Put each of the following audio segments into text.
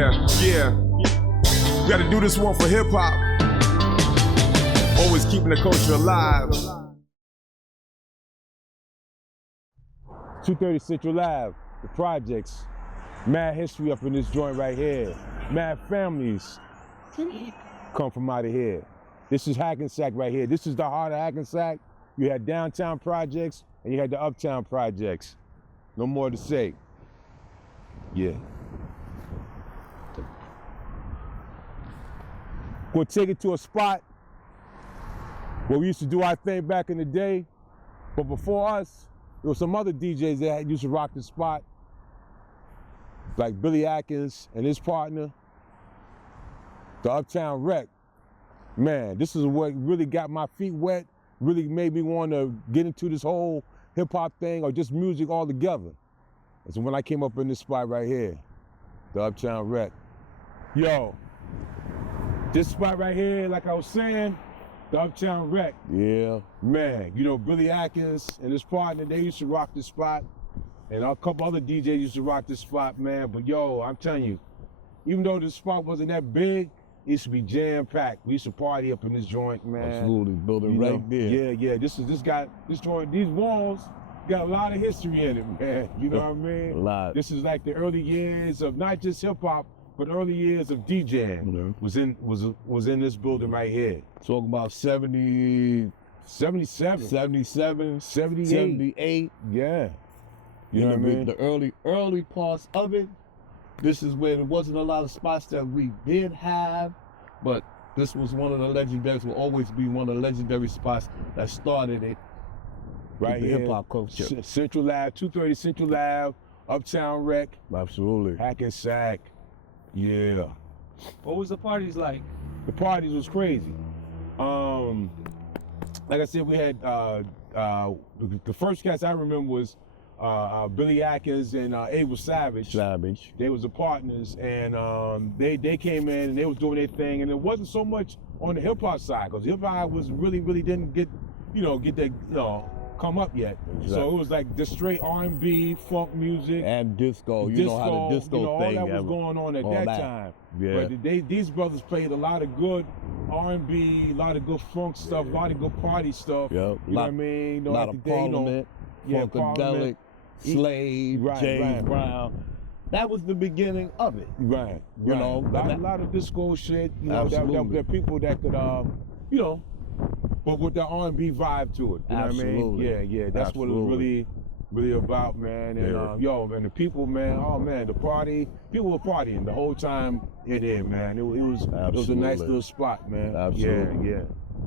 Yeah. We gotta do this one for hip hop. Always keeping the culture alive. 230 Central Ave, the projects. Mad history up in this joint right here. Mad families come from out of here. This is Hackensack right here. This is the heart of Hackensack. You had downtown projects and you had the uptown projects. No more to say. Yeah. We'll take it to a spot where we used to do our thing back in the day, but before us, there were some other DJs that used to rock the spot, like Billy Atkins and his partner, the Uptown Wreck. Man, this is what really got my feet wet, really made me want to get into this whole hip hop thing or just music altogether. And so when I came up in this spot right here, the Uptown Wreck. Yo, this spot right here, like I was saying, the Uptown Wreck. Yeah. Man, you know, Billy Atkins and his partner, they used to rock this spot. And a couple other DJs used to rock this spot, man. But yo, I'm telling you, even though this spot wasn't that big, it used to be jam-packed. We used to party up in this joint, man. Absolutely, building right there. Yeah. This joint, these walls got a lot of history in it, man. You know what I mean? A lot. This is like the early years of not just hip hop, but early years of DJing was in this building right here. Talking about 77, 78. 78. Yeah. You know what I mean? The early parts of it, this is where there wasn't a lot of spots that we did have, but this was one of the legendaries, will always be one of the legendary spots that started it. Right here. Hip hop culture. Central Ave, 230 Central Ave, Uptown Wreck. Absolutely. Hackensack. Yeah. What was the parties like? The parties was crazy. Like I said, we had the first cast I remember was Billy Atkins and Abel Savage. They was the partners, and they came in and they was doing their thing, and it wasn't so much on the hip hop side, because hip hop was really didn't get that come up yet. Exactly. So it was like the straight R&B, funk music, and disco. You know how the disco thing. All that was going on at that time. Yeah. But these brothers played a lot of good R&B, a lot of good funk stuff, a lot of good party stuff. Yep. You know what I mean? A lot of Parliament, Funkadelic, Slave, James Brown. That was the beginning of it. Right. You know, a lot of disco shit. You know, there people that could, but with the R&B vibe to it. You know what I mean? Yeah. That's what it was really about, man. And and the people, man. Oh man, the party. People were partying the whole time in here, man. It was a nice little spot, man. Absolutely. Yeah.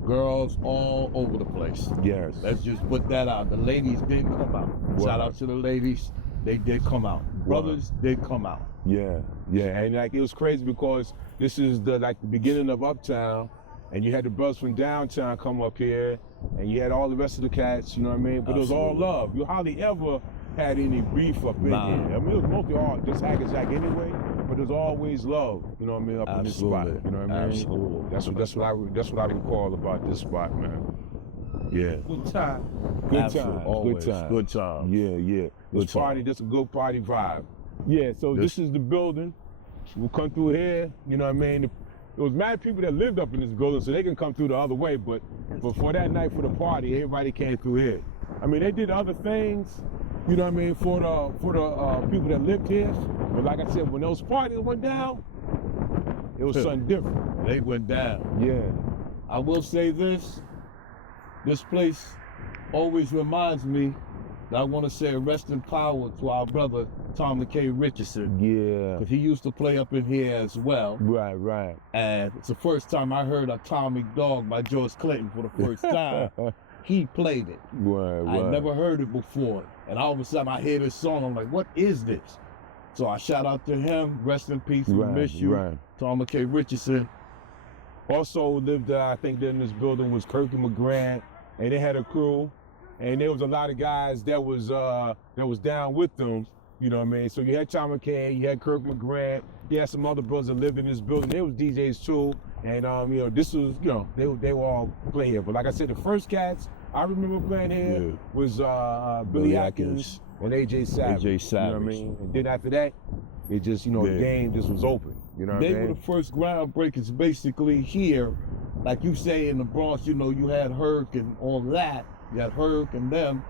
Girls all over the place. Yes. Let's just put that out. The ladies did come out. Wow. Shout out to the ladies. They did come out. Brothers did come out. Yeah. And like it was crazy because this is the beginning of Uptown, and you had the brothers from downtown come up here, and you had all the rest of the cats. You know what I mean? But it was all love. You hardly ever had any beef up in here. I mean, it was mostly all just Hackensack anyway. But there's always love, you know what I mean, up in this spot. You know what I mean? Absolutely. That's what I recall about this spot, man. Yeah. Good time. Good time. Good time. Yeah. This a good party vibe. Yeah, so this is the building. We'll come through here, you know what I mean? There was mad people that lived up in this building, so they can come through the other way, but for that night for the party, everybody came through here. I mean, they did other things, you know what I mean, for the people that lived here. But like I said, when those parties went down, it was something different. They went down. Yeah. I will say this place always reminds me that I want to say rest in power to our brother, Tommy K. Richardson. Yeah. Because he used to play up in here as well. Right. And it's the first time I heard Atomic Dog by George Clinton for the first time. He played it. Right. I never heard it before. And all of a sudden I hear this song, I'm like, what is this? So I shout out to him, rest in peace, we miss you. Tommy K. Richardson. Also lived there, I think, in this building was Kirky McGrant, and they had a crew, and there was a lot of guys that was down with them, you know what I mean? So you had Tom McCain, you had Kirk McGrant, you had some other brothers that lived in this building. They was DJs too, and this was, they were all playing here. But like I said, the first cats I remember playing here was Billy Atkins and AJ Savage. You know what I mean? And then after that, it just, you know, the Yeah. game just was open. You know what I They mean? were the first groundbreakers basically here. Like you say in the Bronx, you know, you had Herc and all that. You had Herc and them.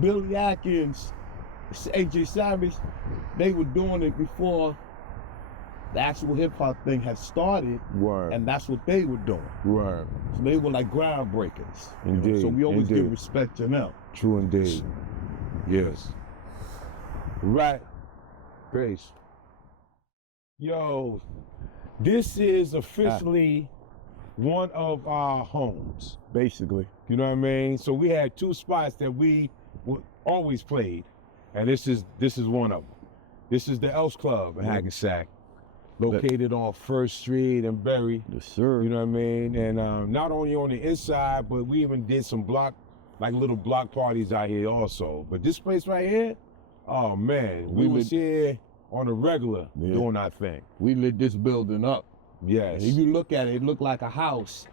Billy Atkins, AJ Savage, they were doing it before the actual hip hop thing had started, Word. and that's what they were doing. Word. So they were like groundbreakers. you know, Indeed, So we always indeed. give respect to them. True indeed. Yes. Right. Grace. Yo, this is officially one of our homes, Basically. you know what I mean? So we had two spots that we always played, and this is one of them. This is the Elks Club in Hackensack, located on First Street and Berry. Yes, sir. You know what I mean? And not only on the inside, but we even did some little block parties out here also. But this place right here, oh man, we was here on a regular doing our thing. We lit this building up. Yes. If you look at it, it looked like a house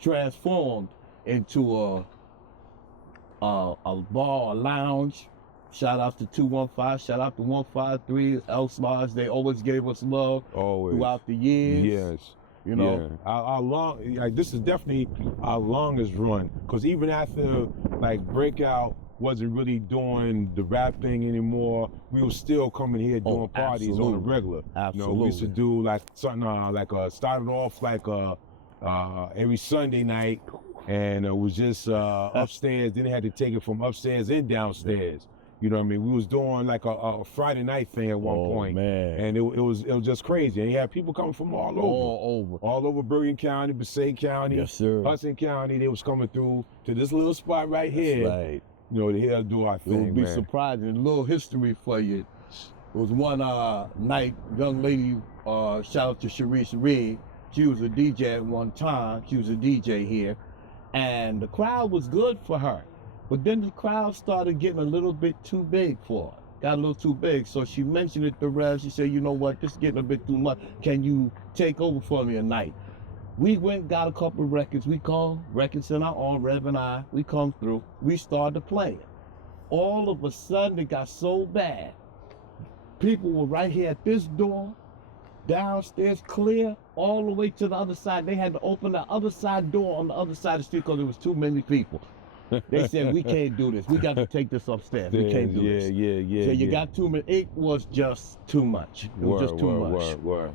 transformed into a bar, a lounge. Shout out to 215, shout out to 153, Elks Lodge. They always gave us love Always. throughout the years. Yes. You know, Yeah. This is definitely our longest run. Cause even after like Breakout wasn't really doing the rap thing anymore, we were still coming here doing parties on a absolutely. regular. Absolutely. You know, we used to do like something started off like every Sunday night, and it was just upstairs. Then they had to take it from upstairs and downstairs. You know what I mean? We was doing like a Friday night thing at one point, man. and it was just crazy. And you had people coming from all over Bergen County, Passaic County, Yes, sir. Hudson County. They was coming through to this little spot right here. Right. You know, to here do our It thing, would be man. surprising. A little history for you. It was one night, young lady, shout out to Sharice Reed. She was a DJ at one time. She was a DJ here. And the crowd was good for her. But then the crowd started getting a little bit too big for her. Got a little too big. So she mentioned it to Rev. She said, you know what, this is getting a bit too much. Can you take over for me a night? We went, got a couple of records. We come, records in our own, Rev and I, we come through. We started playing. All of a sudden, it got so bad. People were right here at this door, downstairs clear, all the way to the other side. They had to open the other side door on the other side of the street because there was too many people. They said, we can't do this. We got to take this upstairs. We can't do this. Yeah. So you got too many. It was just too much. It was just too much. Word.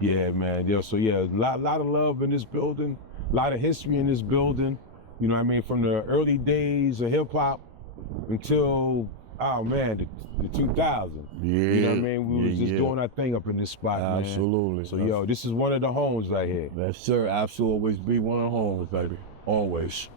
Yeah, man. Yeah, so yeah, a lot of love in this building, a lot of history in this building. You know what I mean? From the early days of hip hop until, oh man, the 2000s. Yeah. You know what I mean? We was just doing our thing up in this spot, man. Absolutely. So yo, this is one of the homes right here. Yes, sir. Absolutely. Always be one of the homes, baby. Always.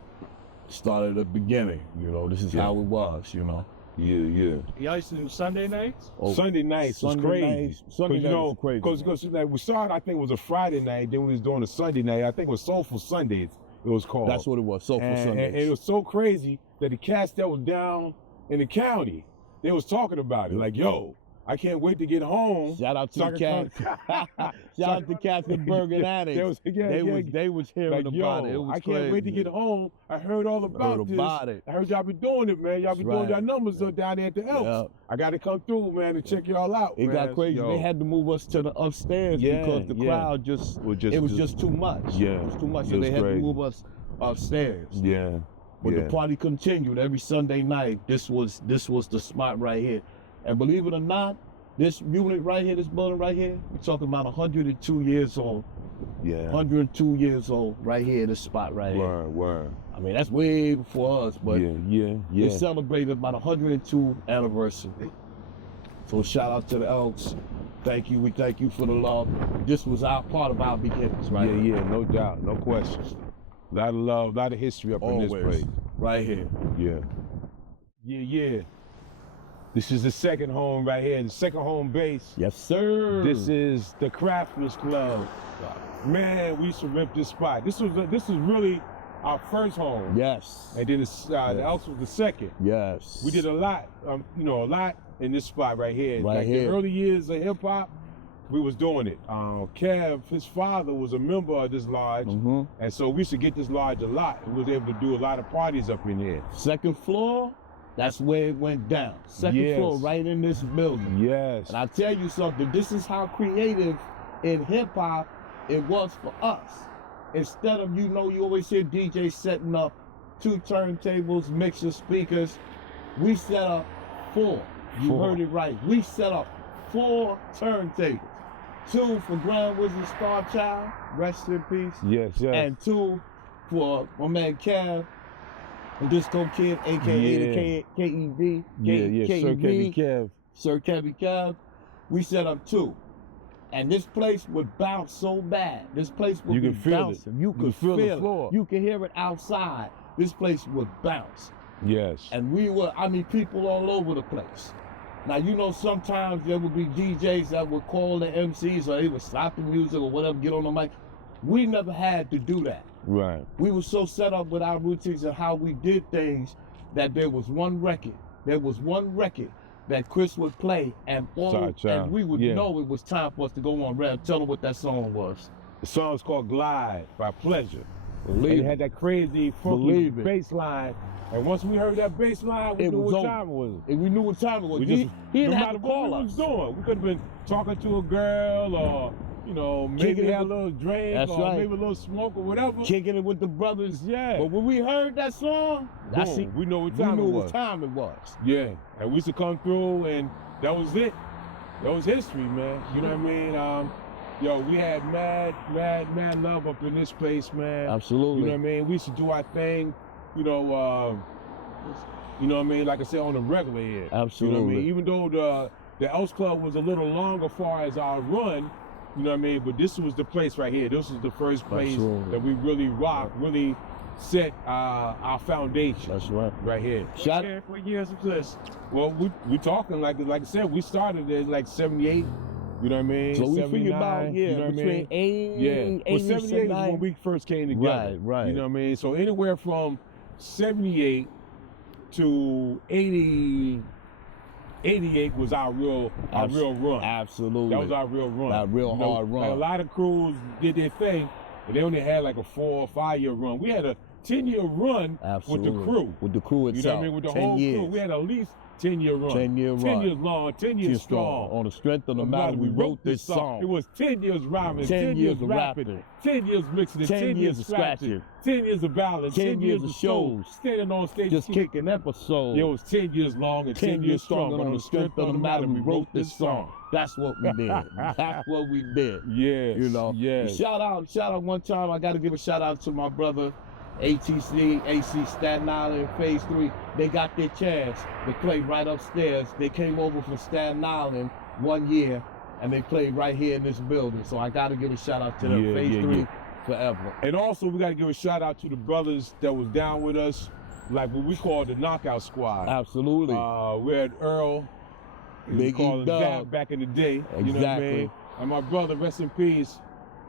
Started at the beginning, you know. This is how it was, you know. Yeah. Y'all used to do Sunday nights? Sunday nights was crazy. Sunday nights was crazy. Because like, we started, I think it was a Friday night, then we was doing a Sunday night. I think it was Soulful Sundays, it was called. That's what it was, Soulful Sundays. And it was so crazy that the cats that was down in the county, they was talking about it. Like, yo, I can't wait to get home. Shout out to the cats. Shout out to cats in Bergen Attic. They was hearing like, about it. It was I can't wait to get home. I heard all about this. I heard y'all be doing it, man. Y'all be doing y'all numbers up down there at the Elks. Yep. I got to come through, man, and check y'all out. It man. got crazy. Yo. They had to move us to the upstairs because the crowd it was just too much. Yeah. It was too much. So It was they had crazy. to move us upstairs. Yeah. But the party continued every Sunday night. This was the spot right here. And believe it or not, this unit right here, this building right here, we're talking about 102 years old. Yeah. 102 years old right here, this spot right here. Word. I mean, that's way before us, but Yeah. they celebrated about 102 anniversary. So shout out to the Elks. Thank you. We thank you for the love. This was our part of our beginnings, right? Yeah, no doubt, no question. A lot of love, a lot of history up in this place. Right here. Yeah. This is the second home right here, the second home base. Yes, sir. This is the Craftsman Club. Man, we used to rip this spot. This is really our first home. Yes. And then the Elks was the second. Yes. We did a lot, a lot in this spot right here. Right like here. the early years of hip hop, we was doing it. Kev, his father was a member of this lodge, Mm-hmm. and so we used to get this lodge a lot. We was able to do a lot of parties up in here. Second floor, That's where it went down. Second Yes. floor, right in this building. Yes. And I tell you something, this is how creative in hip hop it was for us. Instead of, you always hear DJs setting up 2 turntables, mixer speakers. We set up 4. You 4. heard it right. We set up 4 turntables. 2 for Grand Wizard Star Child, rest in peace. Yes, yes. And 2 for my man Kev, Disco Kid, aka the KEV. Yeah, Sir Kevin Kev. Sir Kevin Kev. We set up 2. And this place would bounce so bad. This place would You be can feel bouncing. it. You could feel the it. floor. You can hear it outside. This place would bounce. Yes. And people all over the place. Now, sometimes there would be DJs that would call the MCs or they would stop the music or whatever, get on the mic. We never had to do that. Right. We were so set up with our routines and how we did things that there was one record. There was one record that Chris would play and we would know it was time for us to go on rap. Tell them what that song was. The song's called Glide by Pleasure. Believe and it it. had that crazy funky bass line. And once we heard that bass line, we knew what time it was. And we knew what time it was. We He just, didn't no have matter to what call we us. was doing, we could have been talking to a girl or, maybe have a little drink or maybe a little smoke or whatever. Kicking it with the brothers. Yeah. But when we heard that song, we know what time it was. what time it was. Yeah. And we used to come through and that was it. That was history, man. You know what I mean? We had mad love up in this place, man. Absolutely. You know what I mean? We used to do our thing, you know what I mean? Like I said, on the regular here. Absolutely. You know what I mean? Even though the Elks Club was a little longer as far as our run, you know what I mean? But this was the place right here. This was the first place that we really rocked, really set our foundation. That's right. Right here. What years was this? Well, we talking like I said, we started in like 78. You know what I mean? So we 79, figure about, you know what I between mean? 80, Well, 78 is when we first came together. Right. You know what I mean? So anywhere from 78 to 88 was our real run. Absolutely. That was our real run. That real hard run. Like a lot of crews did their thing, but they only had like a 4 or 5 year run. We had a 10-year run with the crew. With the crew itself. You know what I mean? With the whole crew. We had at least 10-year run. 10-year run. 10 years long, 10 years strong. On the strength of the matter, we wrote this song. It was 10 years rhyming, 10 years rapping, 10 years mixing, 10 years scratching, 10 years of ballads, 10 years of shows, standing on stage, just kicking episodes. It was 10 years long and 10 years strong. On the strength of the matter, we wrote this song. That's what we did. That's what we did. Yes. Yes. Shout out one time. I got to give a shout out to my brother, ATC, AC Staten Island, Phase 3. They got their chance to play right upstairs. They came over from Staten Island one year and they played right here in this building. So I got to give a shout out to them. Phase 3 forever. And also we got to give a shout out to the brothers that was down with us, like what we call the Knockout Squad. Absolutely. We had Earl, we called him Zap back in the day. Exactly. You know what I mean? And my brother, rest in peace,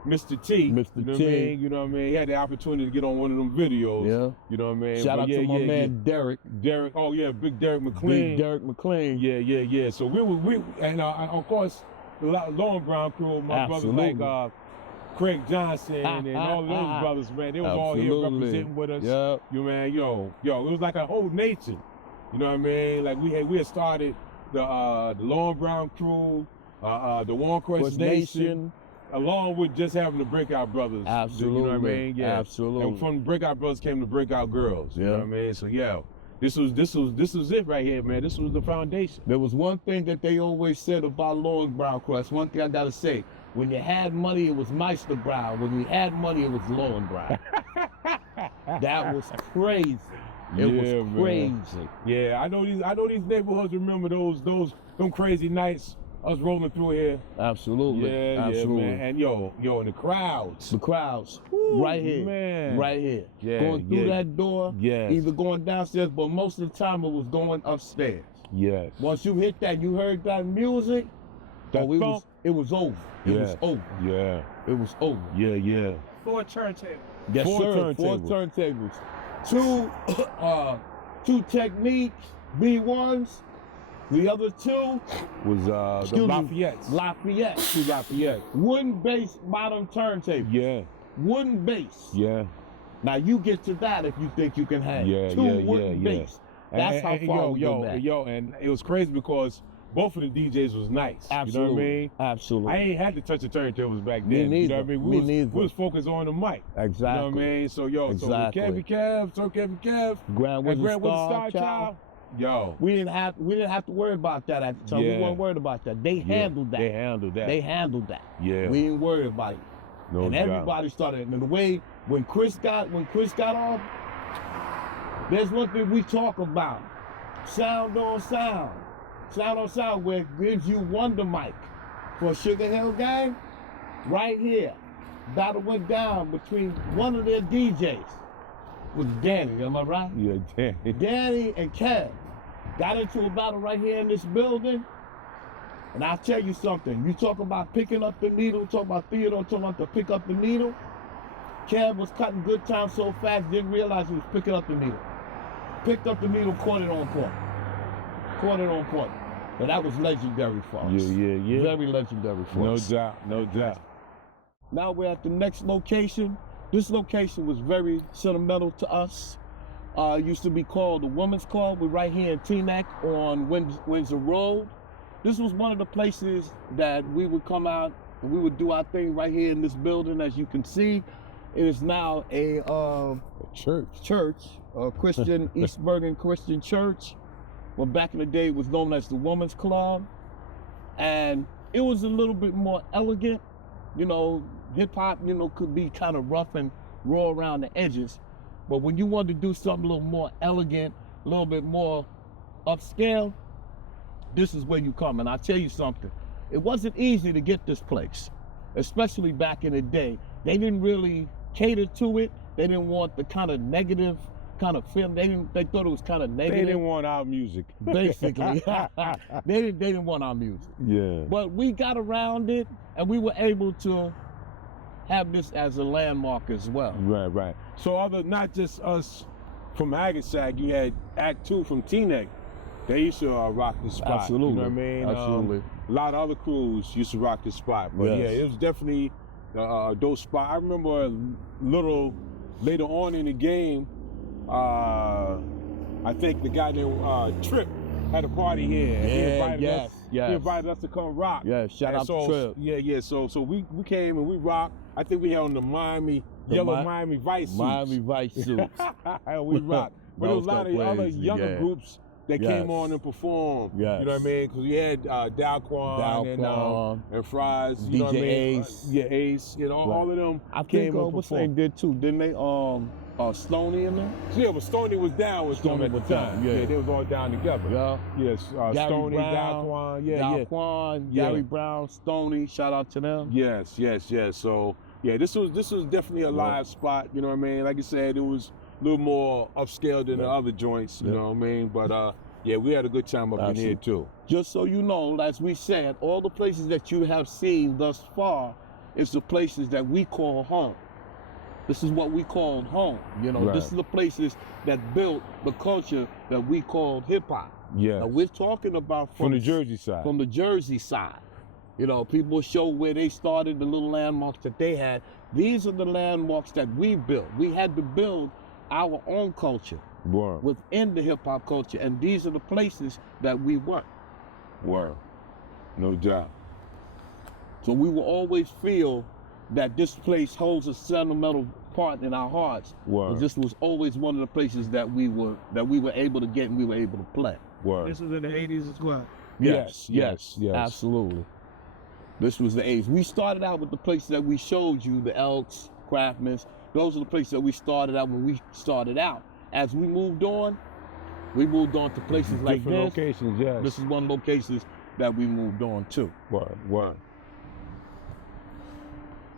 Mr. T. Mr. You know T. what I mean? You know what I mean? He had the opportunity to get on one of them videos. Yeah. You know what I mean? Shout out to my man Derek. Derek, oh yeah, Big Derek McLean. Big Derek McLean. Yeah. So we and of course the Long Brown crew, my brothers like Craig Johnson and all those brothers, man. They was all here representing with us. Yeah. You man, yo, it was like a whole nation. You know what I mean? Like we had started the Long Brown crew, the One Quest Nation, along with just having the Breakout Brothers. Absolutely. You know what I mean? Yeah. Absolutely. And from Breakout Brothers came the Breakout Girls. You know what I mean? So this was it right here, man. This was the foundation. There was one thing that they always said about Long Brown Quest. One thing I gotta say. When you had money, it was Meister Brown. When you had money, it was Long Brown. That was crazy. It was crazy. Man. Yeah, I know these neighborhoods remember them crazy nights, us rolling through here. Absolutely. Absolutely. Man. And and the crowds. The crowds. Woo, right here. Man. Right here. Yeah, going through that door. Yes. Either going downstairs, but most of the time it was going upstairs. Yes. Once you hit that, you heard that music. It was over. It was over. Yeah. It was over. Yeah. 4 turntables. Yes, Four sir. turntables. 4 turntables. Two Techniques, B1s. The other 2 was the Lafayette. Lafayette. Lafayette. Wooden base bottom turntable. Yeah. Wooden base. Yeah. Now you get to that if you think you can have 2 wooden base. That's how far we go back. And it was crazy because both of the DJs was nice. Absolutely. You know what I mean? Absolutely. I ain't had to touch the turntables back Me then. neither. You know what I mean? Me We was focused on the mic. Exactly. You know what I mean? So Exactly. so Kev, so Kevin Kev, Grand and Wizard Grand Wizard Star Child. Yo. We didn't have to worry about that at the time. Yeah. We weren't worried about that. They handled that. They handled that. They handled that. Yeah. We didn't worry about it. No and doubt. everybody started. And the way when Chris got off, there's one thing we talk about: sound on sound, sound on sound, where it gives you Wonder Mike for Sugar Hill Gang. Right here, battle went down between one of their DJs with Danny. Am I right? Yeah, damn. Danny and Kev got into a battle right here in this building. And I'll tell you something. You talk about picking up the needle, talk about Theodore talking about to pick up the needle. Kev was cutting good time so fast, didn't realize he was picking up the needle. Picked up the needle, caught it on point. Caught it on point. But that was legendary for us. Yeah. Very legendary for us. No doubt. Now we're at the next location. This location was very sentimental to us. It used to be called the Women's Club. We're right here in Teaneck on Windsor Road. This was one of the places that we would come out and we would do our thing right here in this building. As you can see, it is now a church, a Christian, East Bergen Christian church. Well, back in the day, it was known as the Women's Club. And it was a little bit more elegant. You know, hip hop, could be kind of rough and raw around the edges. But when you wanted to do something a little more elegant, a little bit more upscale, this is where you come. And I'll tell you something, it wasn't easy to get this place, especially back in the day. They didn't really cater to it. They didn't want the kind of negative kind of film. They thought it was kind of negative. They didn't want our music. Basically. They didn't want our music. Yeah. But we got around it and we were able to have this as a landmark as well. Right. So not just us from Hackensack, you had Act 2 from Teaneck. They used to rock the spot. Absolutely. You know what I mean? Absolutely. A lot of other crews used to rock the spot. But yeah, it was definitely a dope spot. I remember a little later on in the game, I think the guy named Trip had a party here. He invited us to come rock. Yeah, shout out to Trip. Yeah. So we came and we rocked. I think we had on the Miami Vice suits. Miami Vice suits. And we rocked. But there was a lot of other younger groups that came on and performed. Yes. You know what I mean? Because we had Dalquan and Fries. You know what I mean? Ace. Ace. All of them came and what's performed. They did too, didn't they? Stoney in there? Yeah, but Stoney was down with them at the time. Yeah, they was all down together. Yeah. Yes, Stoney, Brown, Dalquan. Gary Brown, Stoney, shout out to them. Yes. So yeah, this was definitely a live spot, you know what I mean? Like I said, it was a little more upscale than the other joints, you know what I mean? But yeah, we had a good time up in here too. Just so you know, as we said, all the places that you have seen thus far is the places that we call home. This is what we called home. This is the places that built the culture that we called hip hop. Yeah. Now we're talking about from the Jersey side. From the Jersey side. People show where they started, the little landmarks that they had. These are the landmarks that we built. We had to build our own culture within the hip hop culture, and these are the places that we went. No doubt. So we will always feel that this place holds a sentimental part in our hearts. This was always one of the places that we were able to get and we were able to play. This was in the 80s as well. Yes. Absolutely. This was the 80s. We started out with the places that we showed you, the Elks, Craftsman's. Those are the places that we started out when we started out. As we moved on to places like different locations, yes. This is one of the locations that we moved on to. Word.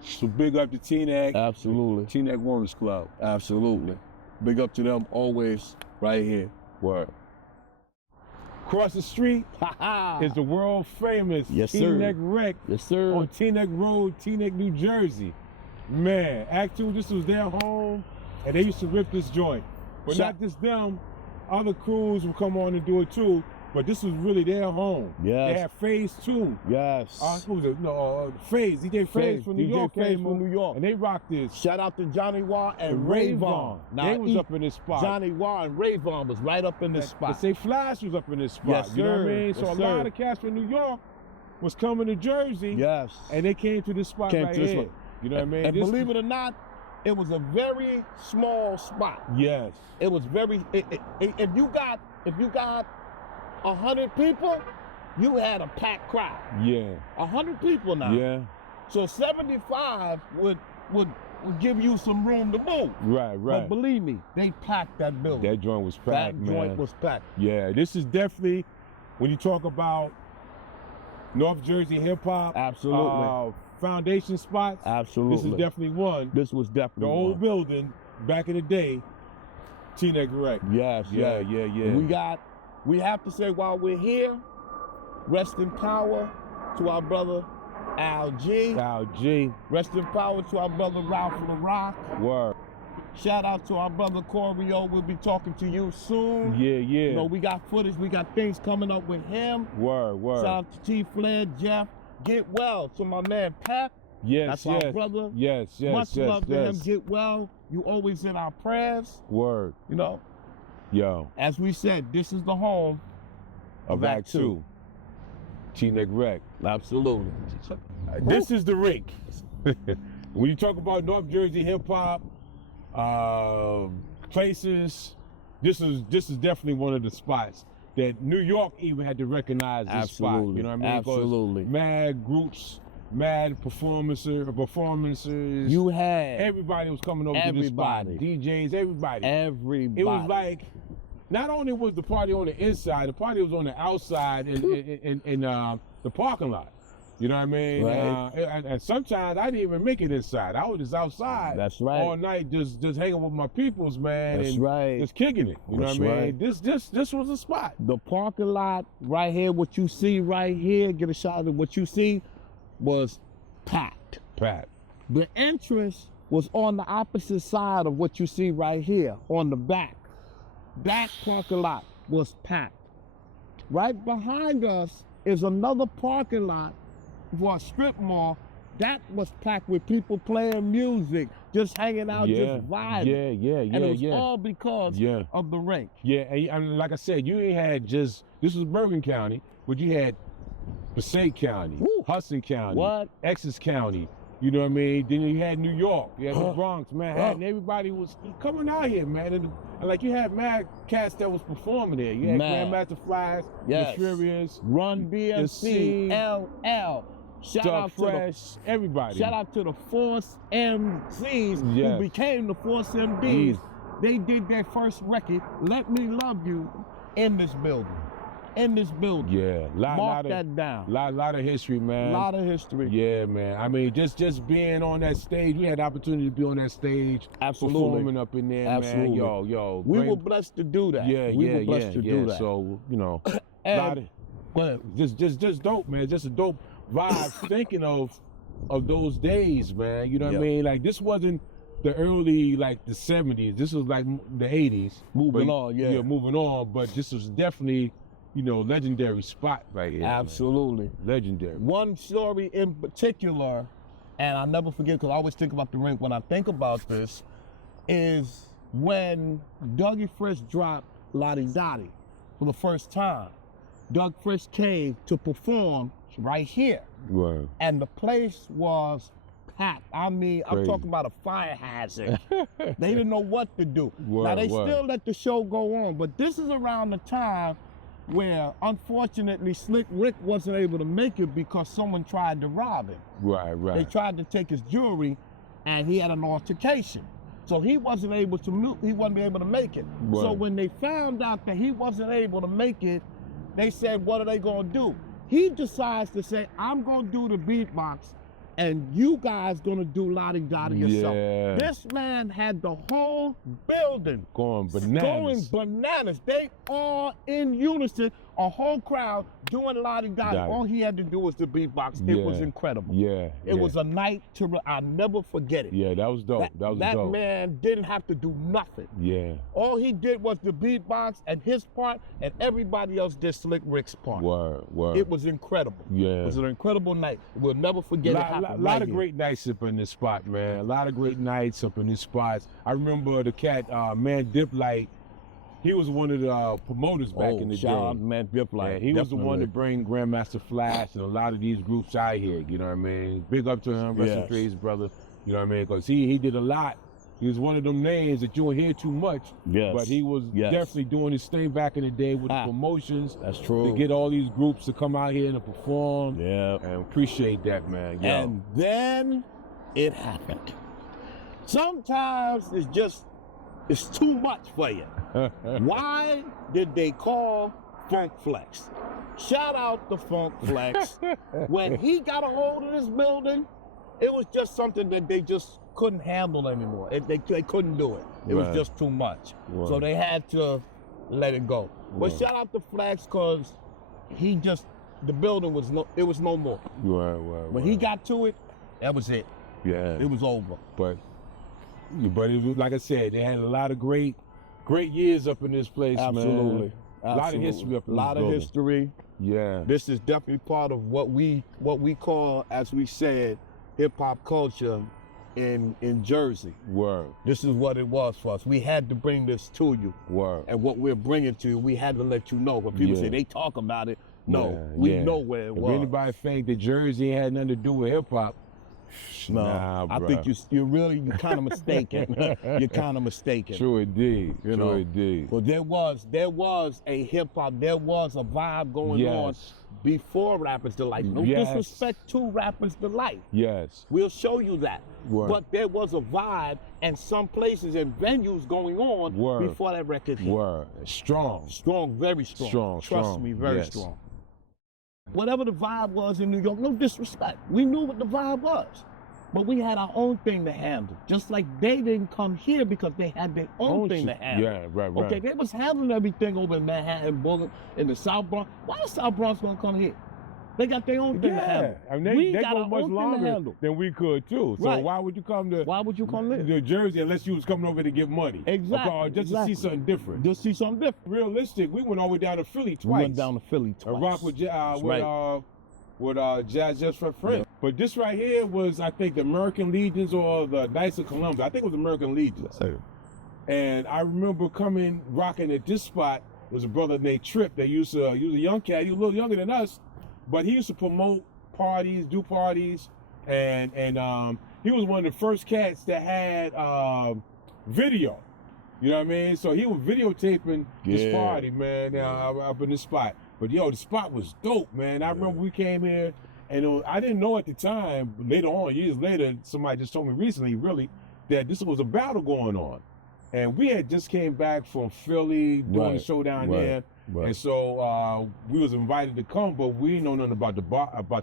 So big up to Teaneck. Absolutely. Teaneck Women's Club. Absolutely. Big up to them always right here. Word. Across the street is the world famous Teaneck Rink on Teaneck Road, Teaneck, New Jersey. Man, Act 2, this was their home, and they used to rip this joint. But not just them, other crews would come on and do it too. but this was really their home. Yes. They had Phase 2. Yes. Who was it? No, Phase. DJ Phase from New DJ York. Phase came from New York. And they rocked this. Shout out to Johnny Wah and Rayvon. They was up in this spot. Johnny Wah and Rayvon was right up in this But spot. say Flash was up in this spot. Yes, You know what I sir. mean? So Yes, a sir. lot of cats from New York was coming to Jersey. Yes. And they came to this spot Came right to this here. one. You know what I mean? And believe it or not, it was a very small spot. Yes. It was very. If you got 100 people, you had a packed crowd. Yeah. 100 people now. Yeah. So 75 would give you some room to move. Right, right. But believe me, they packed that building. That joint was packed, man. That joint was packed. Yeah, this is definitely, when you talk about North Jersey hip hop, Absolutely. Foundation spots, Absolutely. this is definitely one. This was The definitely old one. building back in the day, Teaneck Rec. Yes, Yeah, yes. yeah, yeah. We have to say while we're here, rest in power to our brother Al G. Al G. Rest in power to our brother Ralph LaRock. Word. Shout out to our brother Corio. We'll be talking to you soon. Yeah, yeah. You know, we got footage, we got things coming up with him. Word, word. Shout out to T. Flair, Jeff. Get well to my man Pep. Yes, That's yes. our brother. Yes, yes, Much yes, love to yes. him. Get well. You always in our prayers. Word. You know, Yo, as we said, this is the home of Act 2. Teaneck Rec. Absolutely. This is the Rink. When you talk about North Jersey hip hop, places, this is definitely one of the spots that New York even had to recognize this spot. Absolutely. You know what I mean? 'Cause Absolutely. mad groups, mad performances. You had Everybody was coming over to this spot. Everybody. DJs, everybody. everybody. It was like, not only was the party on the inside, the party was on the outside in the parking lot. You know what I mean? Right. And sometimes I didn't even make it inside. I was just outside. That's right. All night, just hanging with my peoples, man. That's and right. Just kicking it. You That's know what I right. mean? This was a spot. The parking lot right here, what you see right here, get a shot of what you see, was packed. Pat. The entrance was on the opposite side of what you see right here, on the back. That parking lot was packed. Right behind us is another parking lot for a strip mall. That was packed with people playing music, just hanging out, just vibing. Yeah, And it was all because Yeah. of the Rink. Yeah, and like I said, you ain't had just, this was Bergen County, but you had Passaic County, Woo. Hudson County, What? Essex County, you know what I mean? Then you had New York, you had the Bronx, Manhattan, everybody was coming out here, man. And like you had mad cats that was performing there. You had Mad. Grandmaster Flies, Yes. The Furious, Run BMC, LL. Shout Doug out to the Fresh, everybody. Shout out to the Force MCs Yes. who became the Force MDs. Mm. They did their first record, Let Me Love You, in this building. In this building. Yeah, Mark that down. Lot of history, man. Lot of history. Yeah, man. I mean, just being on that stage, we had the opportunity to be on that stage, Absolutely. performing up in there, Absolutely. man. Yo, We great- were blessed to do that. yeah, we yeah, were blessed yeah, to yeah. do that. So you know, And- lot of- Go ahead. just dope, man. Just a dope vibe. Thinking of those days, man. You know what I Yep. mean? Like this wasn't the early like the 70s. This was like the 80s. Moving But- on, yeah. moving on. But this was definitely, legendary spot right here. man. Absolutely. Legendary. One story in particular, and I'll never forget because I always think about the Rink when I think about this, is when Dougie Fresh dropped Lottie Dottie for the first time. Doug Fresh came to perform right here, Right. and the place was packed. I mean, I'm Crazy. talking about a fire hazard. They didn't know what to do. Now, Word, they word. still let the show go on, but this is around the time where, unfortunately, Slick Rick wasn't able to make it because someone tried to rob him. Right. They tried to take his jewelry, and he had an altercation. So he wasn't able to make it. So Right. when they found out that he wasn't able to make it, they said, what are they gonna do? He decides to say, I'm gonna do the beatbox, and you guys gonna do Lottie Dottie yourself. Yeah. This man had the whole building Going going bananas. bananas. They all in unison a whole crowd doing la-di-da. All he had to do was the beatbox. It was incredible. Yeah. It was a night I'll never forget it. Yeah, that was dope. That was dope. That man didn't have to do nothing. Yeah. All he did was the beatbox and his part, and everybody else did Slick Rick's part. Word. It was incredible. Yeah. It was an incredible night. We'll never forget it happened. A lot of great nights up in this spot, man. A lot of great nights up in this spot. I remember the cat, Man Dip Light. He was one of the promoters back in the day. Shout out Man Dip Light. Yeah, he was the one to bring Grandmaster Flash and a lot of these groups out here. You know what I mean? Big up to him. Rest in peace, brother. You know what I mean? Because he did a lot. He was one of them names that you don't hear too much. Yes. But he was definitely doing his thing back in the day with the promotions. That's true. To get all these groups to come out here and to perform. Yeah. And appreciate that, man. Yo. And then it happened. Sometimes it's too much for you. Why did they call Funk Flex? Shout out to Funk Flex. When he got a hold of this building, it was just something that they just couldn't handle anymore. They couldn't do it. It was just too much. So they had to let it go. But shout out to Flex, because the building was no more. When he got to it, that was it. Yeah. It was over. But it was, like I said, they had a lot of great years up in this place, man. A lot of history up in this building. A lot of history. Yeah. This is definitely part of what we call, as we said, hip hop culture in Jersey. Word. This is what it was for us. We had to bring this to you. Word. And what we're bringing to you, we had to let you know. When people say they talk about it, no, we know where it was. If anybody think that Jersey had nothing to do with hip hop, no, nah, I think you're kind of mistaken. You're kind of mistaken. True indeed. True indeed. Well, there was a hip hop, there was a vibe going on before Rappers Delight. No disrespect to Rappers Delight. Yes. We'll show you that. Word. But there was a vibe and some places and venues going on before that record hit. Word. Strong. Strong, very strong. Trust me, very strong. Whatever the vibe was in New York, no disrespect. We knew what the vibe was. But we had our own thing to handle. Just like they didn't come here because they had their own thing to handle. Yeah, right. Okay, they was handling everything over in Manhattan, Brooklyn, in the South Bronx. Why the South Bronx gonna come here? They got their own thing to handle. I mean, we they got go our much own longer thing to handle. than we could too. So why would you come to Jersey unless you was coming over to get money? Exactly. Or just to see something different. Just see something different. Realistic, we went all the way down to Philly twice. We went down to Philly twice. And rock with Jazz Just for Friends. Yeah. But this right here was, I think, the American Legions or the Knights of Columbus. I think it was American Legions. And I remember rocking at this spot. There was a brother named Trip. He was a young cat. He was a little younger than us, but he used to promote parties, do parties, and he was one of the first cats that had video. You know what I mean? So he was videotaping this party, man, up in this spot. But yo, the spot was dope, man. I remember we came here, and I didn't know at the time, but later on, years later, somebody just told me recently, really, that this was a battle going on. And we had just came back from Philly doing the show down there. And so we was invited to come, but we didn't know nothing about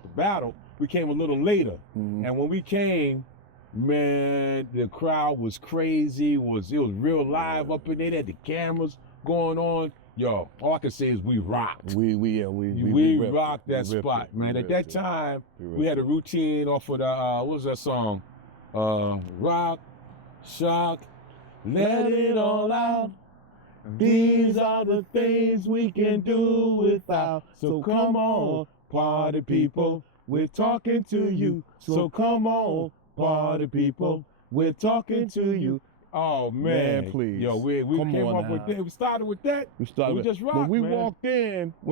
the battle. We came a little later. And when we came, man, the crowd was crazy. It was real live up in there. They had the cameras going on. Yo, all I can say is we rocked. We rocked that spot, man. At that time, we had a routine off of the what was that song? Rock, shock, let it all out. These are the things we can do without. So come on, party people, we're talking to you. So come on, party people, we're talking to you. Oh man, please. Yo, we came up with that. We started with that. We just rocked. When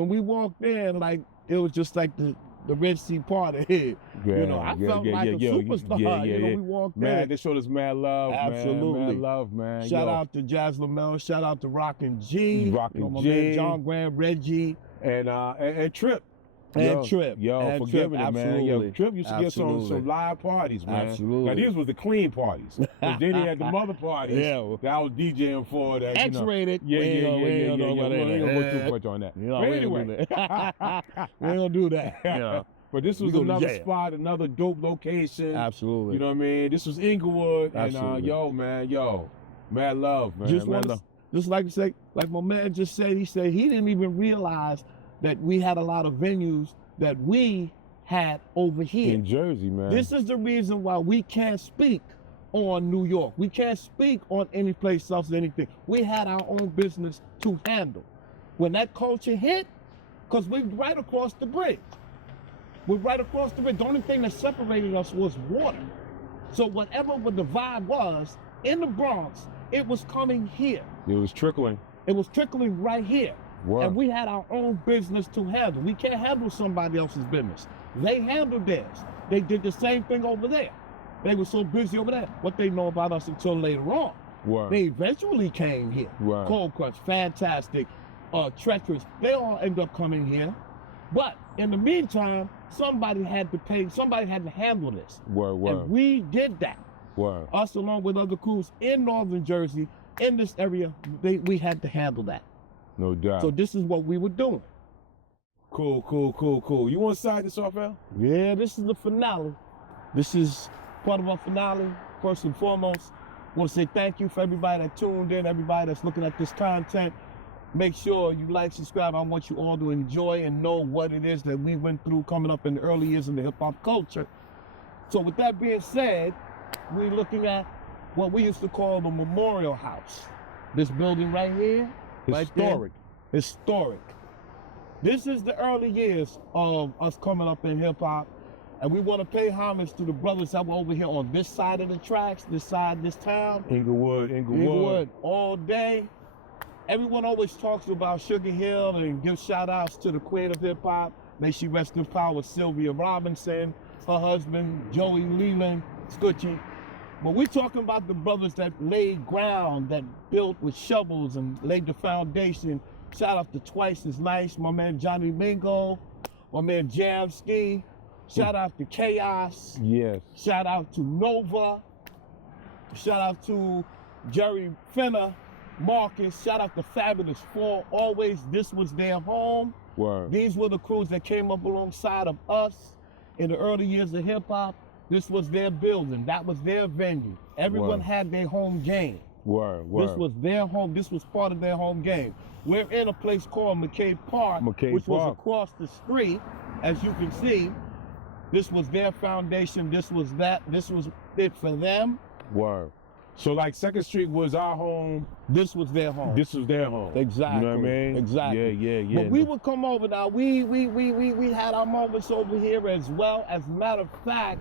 we walked in, like it was just like the Red Sea party here. I felt like a superstar. We walked in. Man, they showed us mad love. Absolutely. Mad love, man. Shout out to Jazz Lamel. Shout out to Rockin' G. My man John Graham, Reggie, and Trip. Trip. Yo, forgiving it, man. Yo, Trip used to get some live parties, man. Absolutely. Now, these was the clean parties. Then he had the mother parties that I was DJing for. That, X-rated. We ain't gonna go too much on that. But anyway. We ain't gonna do that. But this was another spot, another dope location. Absolutely. You know what I mean? This was Englewood. Absolutely. And mad love, man. Just like my man just said, he said he didn't even realize that we had a lot of venues that we had over here. In Jersey, man. This is the reason why we can't speak on New York. We can't speak on any place else, anything. We had our own business to handle. When that culture hit, because we're right across the bridge. We're right across the bridge. The only thing that separated us was water. So whatever the vibe was in the Bronx, it was coming here. It was trickling. It was trickling right here. Wow. And we had our own business to handle. We can't handle somebody else's business. They handled theirs. They did the same thing over there. They were so busy over there. What they know about us until later on. Wow. They eventually came here. Wow. Cold Crush, Fantastic, Treacherous. They all end up coming here. But in the meantime, somebody had to pay, somebody had to handle this. And we did that. Us along with other crews in Northern Jersey, in this area, we had to handle that. No doubt. So this is what we were doing. Cool, cool, cool, cool. You want to side this off, Al? Yeah, this is the finale. This is part of our finale. First and foremost, I want to say thank you for everybody that tuned in, everybody that's looking at this content. Make sure you like, subscribe. I want you all to enjoy and know what it is that we went through coming up in the early years in the hip-hop culture. So with that being said, we're looking at what we used to call the Memorial House. This building right here. Historic. Right, historic. This is the early years of us coming up in hip-hop, and we want to pay homage to the brothers that were over here on this side of the tracks, this side, this town. Englewood. All day. Everyone always talks about Sugar Hill and gives shout-outs to the queen of hip-hop. May she rest in power, Sylvia Robinson, her husband, Joey Leland, Scoochie. But we're talking about the brothers that laid ground, that built with shovels and laid the foundation. Shout out to Twice as Nice, my man Johnny Mingo, my man Jamski. Shout out to Chaos. Yes. Shout out to Nova. Shout out to Jerry Finner, Marcus. Shout out to Fabulous Four. Always, this was their home. These were the crews that came up alongside of us in the early years of hip hop. This was their building. That was their venue. Everyone had their home game. This was their home. This was part of their home game. We're in a place called McCabe Park, which was across the street, as you can see. This was their foundation. This was that. This was it for them. So like 2nd Street was our home. This was their home. This was their home. Exactly. You know what I mean? Exactly. Yeah. But we would come over now. We had our moments over here as well. As a matter of fact,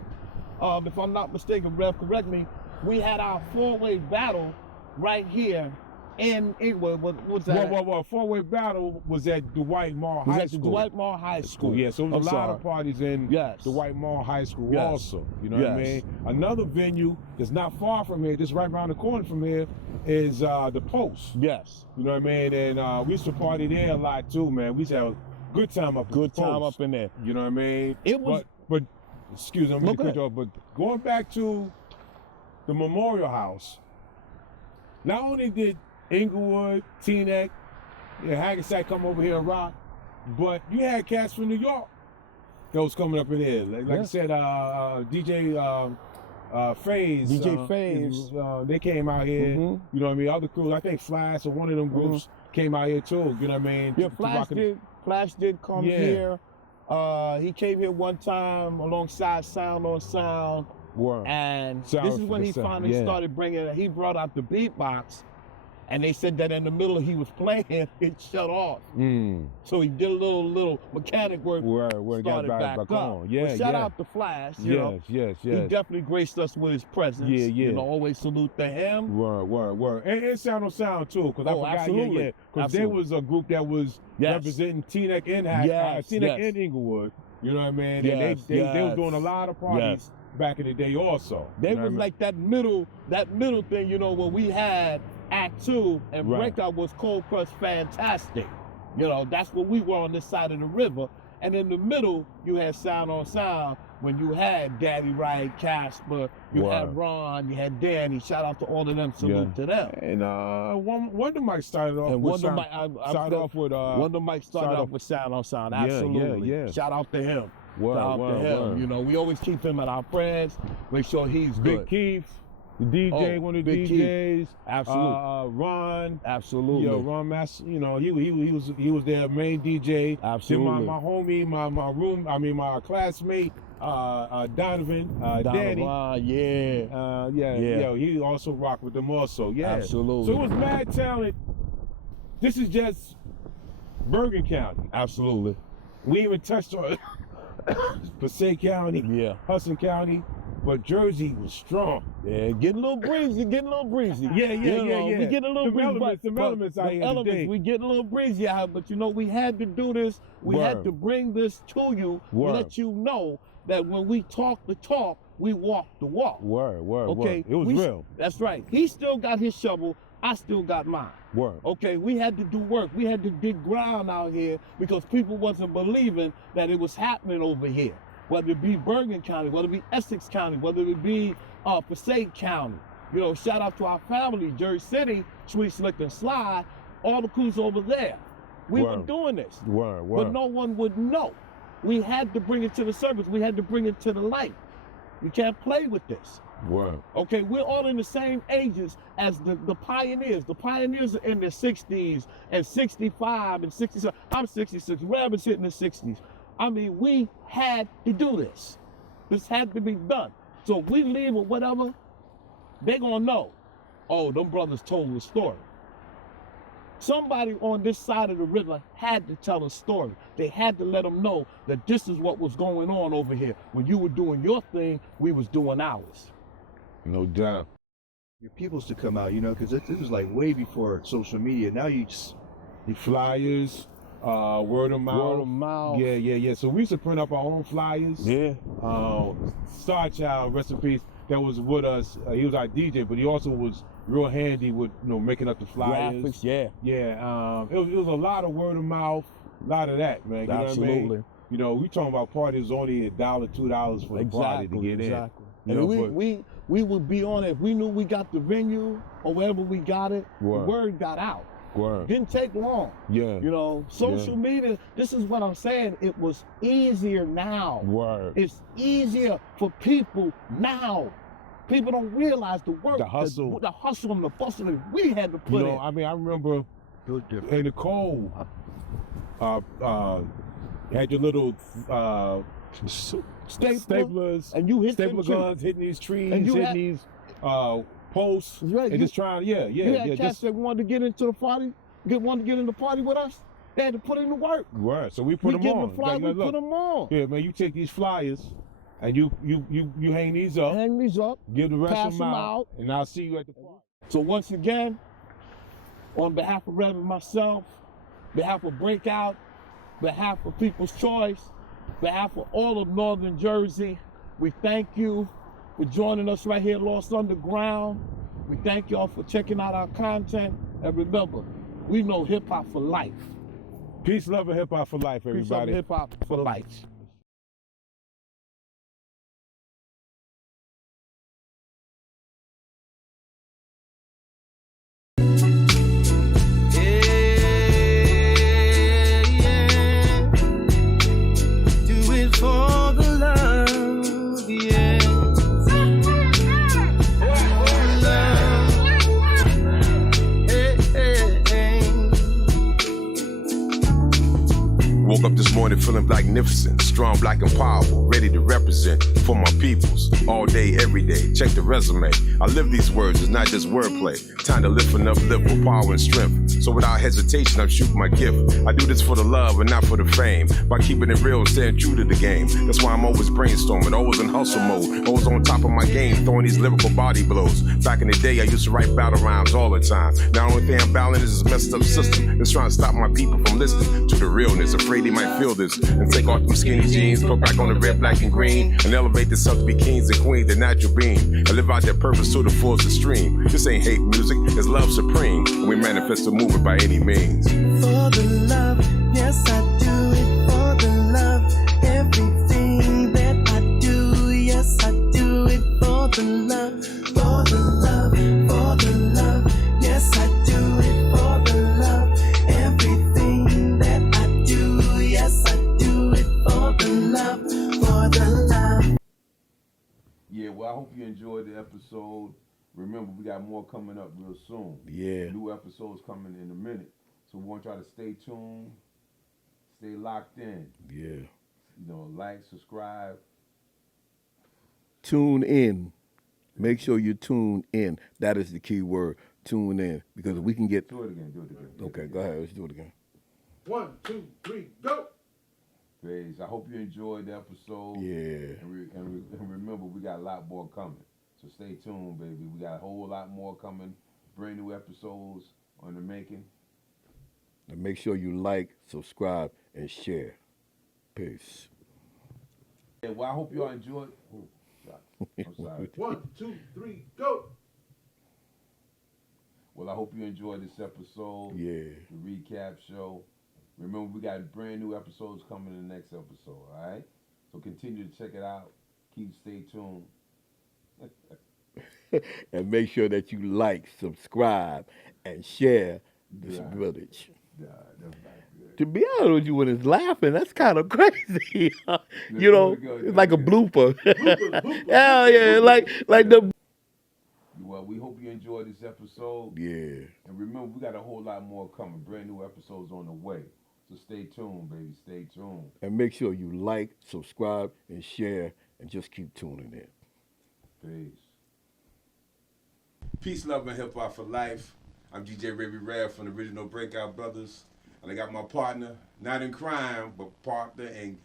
if I'm not mistaken, Rev, correct me, we had our 4-way battle right here in Inwood. What was that? Well, 4-way battle was at Dwight Mall High School. Dwight Mall High School. Yeah, so there was a lot of parties in Dwight Mall High School also. You know what I mean? Another venue that's not far from here, just right around the corner from here, is the Post. Yes. You know what I mean? And we used to party there a lot too, man. We used to have a good time up in the Post. In there. You know what I mean? It was. But excuse me, I'm going to but going back to the Memorial House, not only did Englewood, Teaneck, Hackensack come over here and rock, but you had cats from New York that was coming up in here. Like I said, DJ Phase. DJ Phase. They came out here. You know what I mean? Other crews, I think Flash or one of them groups came out here too. You know what I mean? Yeah, Flash did come here. He came here one time alongside Sound on Sound. And this is when he finally started bringing, he brought out the beatbox, and they said that in the middle he was playing, it shut off. So he did a little mechanic work, started back up. But shout out to Flash, you know. Yes. He definitely graced us with his presence. You know, always salute to him. And Sound on Sound too, because I forgot, absolutely. Because there was a group that was representing Teaneck and Teaneck and Englewood. You know what I mean? And they was doing a lot of parties back in the day also. They was like that middle thing, you know, where we had Act 2 and Rink was Cold Crush Fantastic. You know, that's what we were on this side of the river. And in the middle, you had Sound on Sound when you had Daddy Wright, Casper, you had Ron, you had Danny. Shout out to all of them, salute to them. And Wonder Mike started off with Wonder Mike started off with Sound on Sound, absolutely. Shout out to him. Shout out to him. You know, we always keep him in our prayers, make sure he's good. Big Keith. The DJ, Oh, one of the Big Key. DJs. Absolutely. Ron. Absolutely. Yo, Ron Mass, you know, he was their main DJ. Absolutely. Then my homie, my classmate, Donovan, Danny. Yeah. He also rocked with them also. Yeah. Absolutely. So it was mad talent. This is just Bergen County. Absolutely. We even touched on Passaic County, Yeah. Hudson County, but Jersey was strong. Yeah, getting a little breezy, Yeah. We get a little Them breezy. elements, them elements out here today. We get a little breezy out, but you know, we had to do this. We Word. had to bring this to you, Word. let you know that when we talk the talk, we walk the walk. Word. Okay, It was real. That's right. He still got his shovel. I still got mine. Word. Okay, we had to do work. We had to dig ground out here because people wasn't believing that it was happening over here. Whether it be Bergen County, whether it be Essex County, whether it be Passaic County. You know, shout out to our family, Jersey City, Sweet Slick and Slide, all the crews over there. We were doing this. Word. But no one would know. We had to bring it to the surface. We had to bring it to the light. We can't play with this. Word. Okay, we're all in the same ages as the pioneers. The pioneers are in their 60s and 65 and 67. I'm 66. Rabbit's hitting the 60s. I mean, we had to do this. This had to be done. So if we leave or whatever, they're going to know, oh, them brothers told the story. Somebody on this side of the river had to tell a story. They had to let them know that this is what was going on over here. When you were doing your thing, we was doing ours. No doubt. Your peoples to come out, you know, because this was like way before social media. Now you just The flyers, word of mouth. Word of mouth. Yeah. So we used to print up our own flyers. Yeah. Star Child, rest in peace, that was with us. He was our DJ, but he also was real handy with, you know, making up the flyers. Graphics, yeah. Yeah, it was a lot of word of mouth, a lot of that, man. You know what I mean? Absolutely. You know, we talking about parties only $1, $2 for the party to get in. Exactly. You And know, we would be on it. If we knew we got the venue or wherever we got it, Word. the word got out. Word. Didn't take long. Yeah. You know, social media, this is what I'm saying. It was easier now. Word. It's easier for people now. People don't realize the work, The hustle. the hustle and the bustle that we had to put You know, in. I mean, I remember in the cold, you had your little staplers, and you hit stapler them too. guns, hitting these trees, And you hitting had- these posts, Right, and just trying, You had cats just that wanted to get into the party, wanted to get in the party with us. They had to put in the work. word. So we put We them get on. the fly, Like, we look, put them on. yeah, man, you take these flyers and you hang these up, Hang these up. give the rest pass of them them out, out. and I'll see you at the party. So once again, on behalf of Rev and myself, behalf of Breakout, behalf of People's Choice, behalf of all of Northern Jersey, we thank you for joining us right here at Lost Underground. We thank y'all for checking out our content. And remember, we know hip hop for life. Peace, love, and hip hop for life, Peace, love, everybody. hip hop for life. Woke up this morning feeling magnificent, strong, black, and powerful, ready to represent for my peoples, all day, every day. Check the resume. I live these words, it's not just wordplay. Time to lift and uplift with power and strength. So without hesitation, I'm shooting my gift. I do this for the love and not for the fame. By keeping it real, staying true to the game. That's why I'm always brainstorming, always in hustle mode, always on top of my game, throwing these lyrical body blows. Back in the day, I used to write battle rhymes all the time. Now the only thing I'm battling is this messed up system that's trying to stop my people from listening to the realness. Afraid they might feel this and take off them skinny jeans, put back on the red, black, and green, and elevate this up to be kings and queens, the natural being, and live out their purpose to the fullest extreme. This ain't hate music, it's love supreme, and we manifest the movement by any means. For the love, yes I do it for the love. Everything that I do, yes I do it for the love. For the love, for the love, yes I do it for the love. Everything that I do, yes I do it for the love, for the love. Yeah, well, I hope you enjoyed the episode. Remember, we got more coming up real soon. Yeah. New episodes coming in a minute. So we want y'all to stay tuned, stay locked in. Yeah. You know, like, subscribe. Tune in. Make sure you tune in. That is the key word. Tune in. Because we can get... Do it again, do it again. Okay, go ahead. Let's do it again. 1, 2, 3, go. Peace. I hope you enjoyed the episode. Yeah. And remember, we got a lot more coming. So stay tuned, baby. We got a whole lot more coming. Brand new episodes on the making. And make sure you like, subscribe, and share. Peace. Yeah, well, I hope y'all enjoyed. Oh, I'm sorry. 1, 2, 3, go. Well, I hope you enjoyed this episode. Yeah. The recap show. Remember, we got brand new episodes coming in the next episode, all right? So continue to check it out. Stay tuned. And make sure that you like, subscribe, and share this village. Yeah, that's not good. To be honest with you, when it's laughing, that's kind of crazy. You know, it's like a blooper. Hell yeah, like the... Well, we hope you enjoyed this episode. Yeah. And remember, we got a whole lot more coming. Brand new episodes on the way. So stay tuned, baby. Stay tuned. And make sure you like, subscribe, and share, and just keep tuning in. Peace. Peace, love, and hip hop for life. I'm DJ Raby Rab from the original Breakout Brothers. And I got my partner, not in crime, but partner in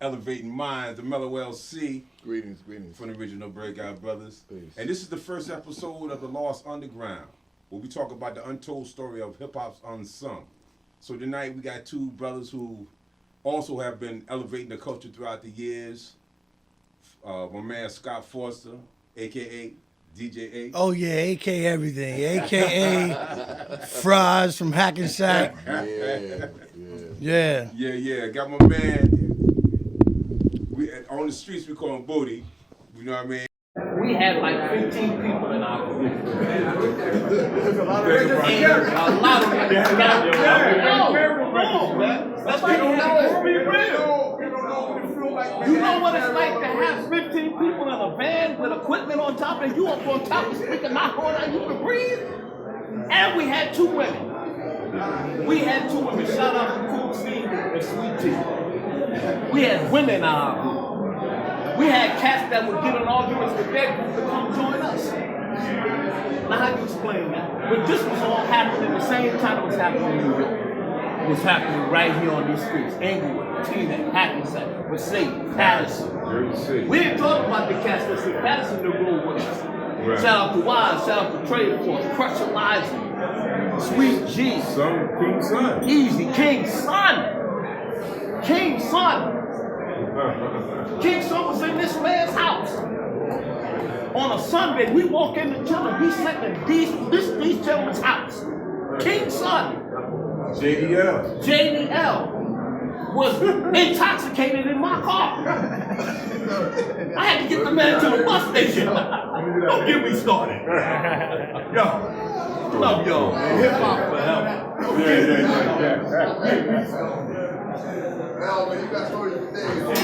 elevating minds, the Mellow LC. Greetings. From the original Breakout Brothers. Peace. And this is the first episode of The Lost Underground, where we talk about the untold story of hip hop's unsung. So tonight we got two brothers who also have been elevating the culture throughout the years. My man Scott Foster, aka DJ A. Oh yeah, AK everything. AKA Fries from Hackensack. Yeah. Yeah. Got my man. We on the streets we call him Bodie. You know what I mean? We had like 15 people in our group. And a lot of them That's why you know. Be real. You know what it's like to have 15 people in a van with equipment on top and you up on top of speaking my horn and you can breathe? And we had 2 women. Shout out to Cool C and Sweet Tea. We had women in our group. We had cats that would get in arguments with their group to come join us. Now how do you explain that? But this was all happening the same time it was happening in New York. It was happening right here on these streets. Englewood, Teaneck, Hackensack, Mercedes, Patterson. We ain't talking about the cats that see Patterson the rule with us. Right. Shout out to Wise, shout out to Trade Force, Crusher Liza, Sweet G. King Son. Easy, King Son. King Son. King Son was in this man's house. On a Sunday, we walk in the gentleman, he's sitting in these gentlemen's house. King Son. JDL was intoxicated in my car. I had to get the man to the bus station. Don't get me started. Yo, love y'all. Hip hop forever. Yeah. Al, man, you got stories for days.